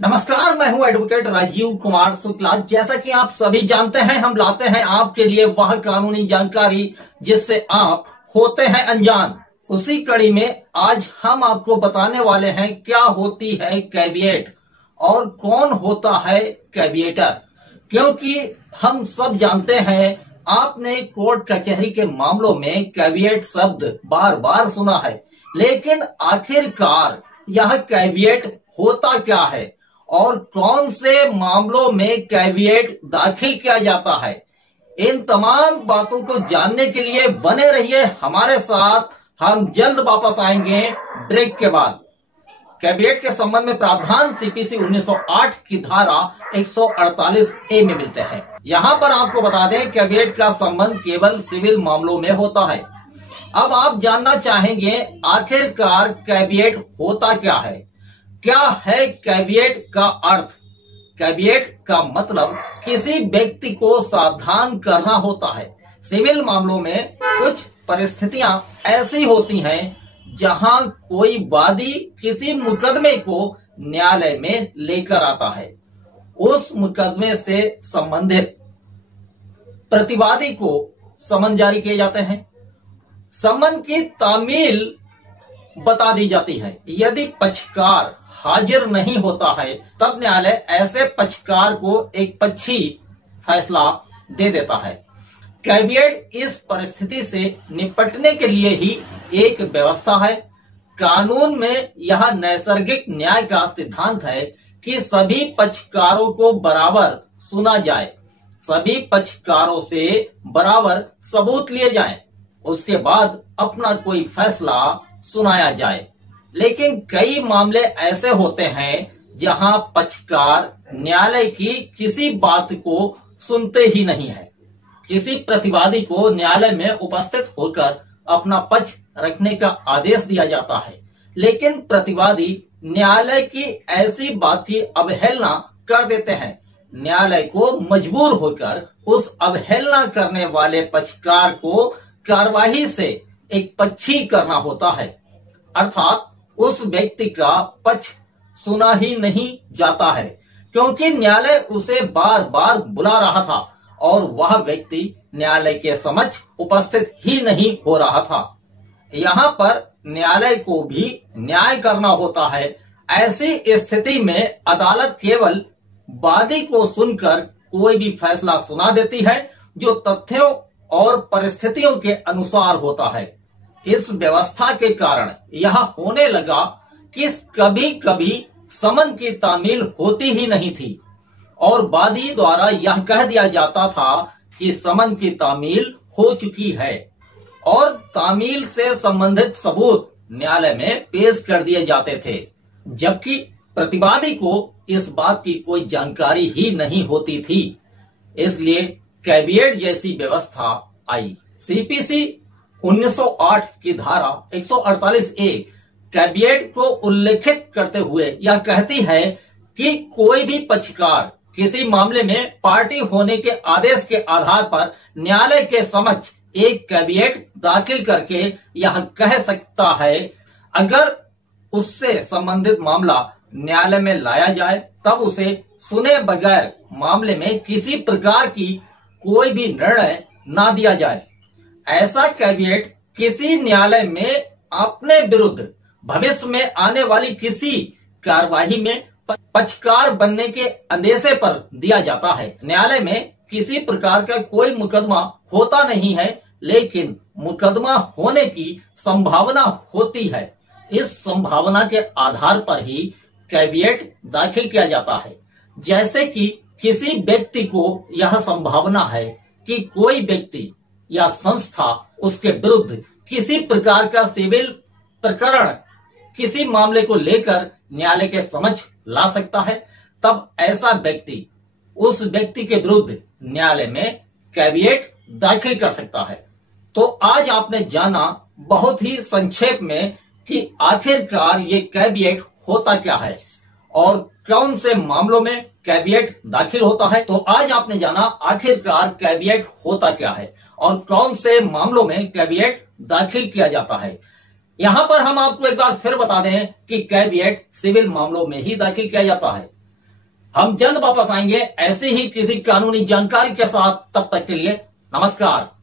नमस्कार, मैं हूं एडवोकेट राजीव कुमार शुक्ला। जैसा कि आप सभी जानते हैं, हम लाते हैं आपके लिए वह कानूनी जानकारी जिससे आप होते हैं अनजान। उसी कड़ी में आज हम आपको बताने वाले हैं क्या होती है कैविएट और कौन होता है कैविएटर। क्योंकि हम सब जानते हैं, आपने कोर्ट कचहरी के मामलों में कैविएट शब्द बार बार सुना है, लेकिन आखिरकार यह कैविएट होता क्या है और कौन से मामलों में कैविएट दाखिल किया जाता है। इन तमाम बातों को जानने के लिए बने रहिए हमारे साथ। हम जल्द वापस आएंगे ब्रेक के बाद। कैविएट के संबंध में प्रावधान सीपीसी 1908 की धारा 148A में मिलते हैं। यहाँ पर आपको बता दें, कैविएट का संबंध केवल सिविल मामलों में होता है। अब आप जानना चाहेंगे आखिरकार कैविएट होता क्या है। क्या है कैविएट का अर्थ? कैविएट का मतलब किसी व्यक्ति को सावधान करना होता है। सिविल मामलों में कुछ परिस्थितियां ऐसी होती हैं जहां कोई वादी किसी मुकदमे को न्यायालय में लेकर आता है। उस मुकदमे से संबंधित प्रतिवादी को समन जारी किए जाते हैं। समन की तामील बता दी जाती है। यदि पक्षकार हाजिर नहीं होता है तब न्यायालय ऐसे पक्षकार को एक पक्षी फैसला दे देता है। कैविएट इस परिस्थिति से निपटने के लिए ही एक व्यवस्था है। कानून में यह नैसर्गिक न्याय का सिद्धांत है कि सभी पक्षकारों को बराबर सुना जाए, सभी पक्षकारों से बराबर सबूत लिए जाएं, उसके बाद अपना कोई फैसला सुनाया जाए। लेकिन कई मामले ऐसे होते हैं जहां पक्षकार न्यायालय की किसी बात को सुनते ही नहीं है। किसी प्रतिवादी को न्यायालय में उपस्थित होकर अपना पक्ष रखने का आदेश दिया जाता है, लेकिन प्रतिवादी न्यायालय की ऐसी बात की अवहेलना कर देते हैं। न्यायालय को मजबूर होकर उस अवहेलना करने वाले पक्षकार को कार्यवाही से एक पक्षी करना होता है, अर्थात उस व्यक्ति का पक्ष सुना ही नहीं जाता है, क्योंकि न्यायालय उसे बार बार बुला रहा था और वह व्यक्ति न्यायालय के समक्ष उपस्थित ही नहीं हो रहा था। यहाँ पर न्यायालय को भी न्याय करना होता है। ऐसी स्थिति में अदालत केवल वादी को सुनकर कोई भी फैसला सुना देती है जो तथ्यों और परिस्थितियों के अनुसार होता है। इस व्यवस्था के कारण यह होने लगा कि कभी कभी समन की तामील होती ही नहीं थी और वादी द्वारा यह कह दिया जाता था कि समन की तामील हो चुकी है और तामील से संबंधित सबूत न्यायालय में पेश कर दिए जाते थे, जबकि प्रतिवादी को इस बात की कोई जानकारी ही नहीं होती थी। इसलिए कैविएट जैसी व्यवस्था आई। सीपीसी 1908 की धारा 148A कैविएट को उल्लेखित करते हुए यह कहती है कि कोई भी पक्षकार किसी मामले में पार्टी होने के आदेश के आधार पर न्यायालय के समक्ष एक कैविएट दाखिल करके यह कह सकता है, अगर उससे संबंधित मामला न्यायालय में लाया जाए तब उसे सुने बगैर मामले में किसी प्रकार की कोई भी निर्णय ना दिया जाए। ऐसा कैविएट किसी न्यायालय में अपने विरुद्ध भविष्य में आने वाली किसी कार्यवाही में पक्षकार बनने के अंदेशे पर दिया जाता है। न्यायालय में किसी प्रकार का कोई मुकदमा होता नहीं है, लेकिन मुकदमा होने की संभावना होती है। इस संभावना के आधार पर ही कैविएट दाखिल किया जाता है। जैसे कि किसी व्यक्ति को यह संभावना है कि कोई व्यक्ति या संस्था उसके विरुद्ध किसी प्रकार का सिविल प्रकरण किसी मामले को लेकर न्यायालय के समक्ष ला सकता है, तब ऐसा व्यक्ति उस व्यक्ति के विरुद्ध न्यायालय में कैविएट दाखिल कर सकता है। तो आज आपने जाना बहुत ही संक्षेप में कि आखिरकार ये कैविएट होता क्या है और कौन से मामलों में कैविएट दाखिल होता है। तो आज आपने जाना आखिरकार कैविएट होता क्या है और कौन से मामलों में कैविएट दाखिल किया जाता है। यहाँ पर हम आपको एक बार फिर बता दें कि कैविएट सिविल मामलों में ही दाखिल किया जाता है। हम जल्द वापस आएंगे ऐसे ही किसी कानूनी जानकारी के साथ। तब तक के लिए नमस्कार।